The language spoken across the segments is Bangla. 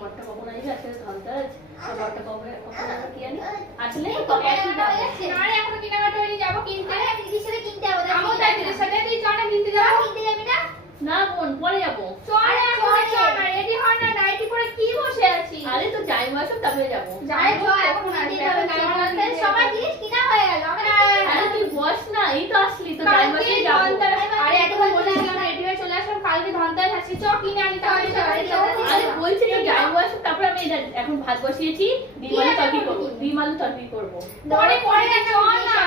বড়টা কখন আসবে? আসলে ধনতেরাস, বড়টা কখন আমরা কি জানি? আসলে এখনো কেনাকাটা হয়নি, যাবো কিনতে। দিদির সাথে কিনতে যাবো। আমিও তাই দিদির সাথে। তুই চ না কিনতে যাবো। কিনতে যাবি না? না বোন, পরে যাবো। রেডি হ না, নাইটি পরে কি বসে আছিস? আরে তো যাইবো, আসুন তারপরে যাবো। সবাই জিনিস কিনা হয়ে গেল। আরে তুই বস না, এই তো আসলি তো যাইবো, আসলে যাবো। আরে এতক্ষণ বলেছিলাম রেডি হয়ে চলে আসলাম, কালকে ধনতেরাস আছে, চ কিনে আনি তাহলে। আরে বলছি তো যাইবো, আসুন তারপরে আমি এখন ভাত বসিয়েছি, ডিম আলু তরকারি করবো, ডিম আলু তরকারি করবো। পরে পরে না, চ না।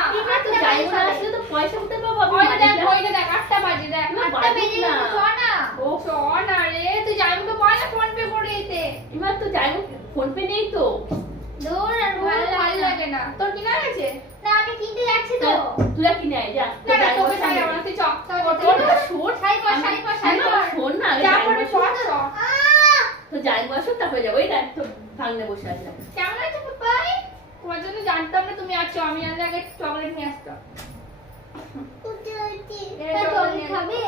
তো যাইবো না, আসলে তো পয়সা উঠতে পাবো। ওইটা দেখ 8টা বাজে, দেখ 8টা বেজে না। চ না। ও চ না রে, তুই যাইবো তো বল না, ফোন পে করে দিতে। এবার তো যাইবো, ফোন পে নেই তো। দূর আর ভালো লাগে না। তোর কিনা গেছে? না, আমি কিনতে যাচ্ছি তো। তুই কিনে আয় যা। না না, তোকে ছাই আমার তুই চ। তোর শোন, ছাই কর, ছাই কর, ছাই কর। শোন না, যা করে পড় চ। তো যাইবো, আসুন তারপরে যাবো। এই দেখ তো ভাঙনে বসে আছে। কেমন আছো পাপাই? তোমার জন্য জানতাম না তুমি আছো, আমি জানলে আগে চকলেট নিয়ে আসতাম। চকলেট খাবে?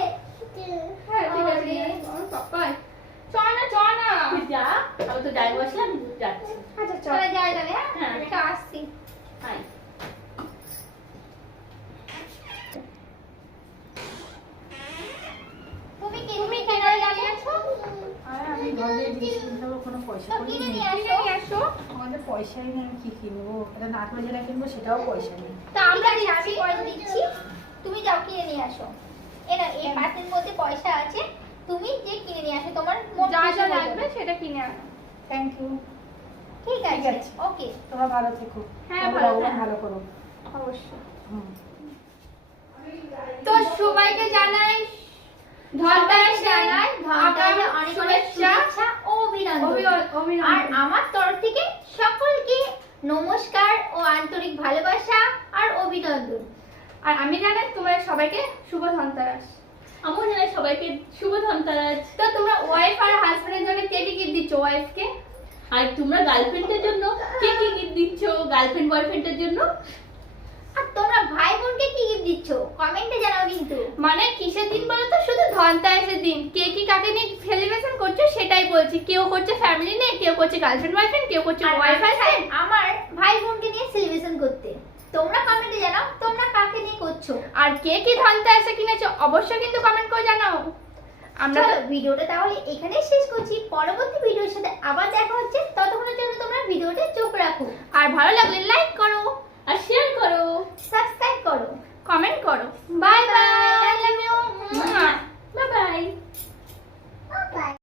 হ্যাঁ ঠিক আছে নিয়ে আসবো। আমার পাপাই চ না, চ না। তুই যা, আমি তো যাইবো, আসলাম যাচ্ছি। আচ্ছা চলে যাই তাহলে। হ্যাঁ হ্যাঁ। আমি তো আসছি। হাই। তুমি কেনারে দাঁড়িয়ে আছো? আরে আমি ঘরে জিনিস কিনতে হবে, কোনো পয়সা তো করি কিনে নেই। নিয়ে আসো। আমাদের পয়সাই নেই, আমি কি কিনবো? এটা নাটক যেটা কিনবো সেটাও পয়সা নেই। তা আমরা আমি পয়সা দিচ্ছি, তুমি যাও কিনে নিয়ে আসো। এনা এই পাতের মধ্যে পয়সা আছে, তুমি যে কিনে নিয়ে আসো, তোমার যা যা লাগবে সেটা কিনে আনো। Thank you. ঠিক ঠিক আছে, আছে। ওকে। তোমরা ভালো থেকো। হ্যাঁ, তোমরা ভালো বাবুকে থাকো। ভালো করো। অবশ্যই। হুম। তো সবাইকে জানাই ধনতেরাস, জানাই ধনতেরাসে অনেক অনেক শুভেচ্ছা ও অভিনন্দন। আর আমার তরফ থেকে সকলকে নমস্কার ও আন্তরিক ভালোবাসা আর অভিনন্দন। আর আমি জানাই তোমাদের সবাইকে শুভ ধনতেরাস। আমিও জানাই সবাইকে শুভ ধনতেরাস। তো তোমরা ওয়াইফ আর হাজবেন্ডের জন্য কে কি গিফট দিচ্ছ ওয়াইফকে? আর তোমরা গার্লফ্রেন্ডের জন্য কে কি গিফট দিচ্ছ? গার্লফ্রেন্ড বয়ফ্রেন্ডের জন্য? আর তোমরা ভাই বোনকে কি গিফট দিচ্ছ কমেন্টে জানাও কিন্তু। মানে কিসের দিন বলো তো? শুধু ধনতেরাসের দিন। কে কি কাকে নিয়ে সেলিব্রেশন করছো সেটাই বলছি। কেউ করছে ফ্যামিলি নিয়ে, কেউ করছে গার্লফ্রেন্ড বয়ফ্রেন্ড, কেউ করছে আর ওয়াইফ আমি চাই হাজবেন্ড। আমার ভাই বোনকে নিয়ে সেলিব্রেশন করতে। তোমরা কমেন্টে জানাও তোমরা কাকে নিয়ে করছো। আর কে কি ধনতেরাসে কিনেছো অবশ্যই কিন্তু কমেন্ট করে জানাও। আমরা চলো ভিডিওটা তাহলে এখানেই শেষ করছি। পরবর্তী ভিডিওর সাথে আবার দেখা হচ্ছে। ততক্ষণের জন্য তোমরা ভিডিওতে চোখ রাখো, আর ভালো লাগলে লাইক করো, আর শেয়ার করো, সাবস্ক্রাইব করো। কমেন্ট করো। Bye bye.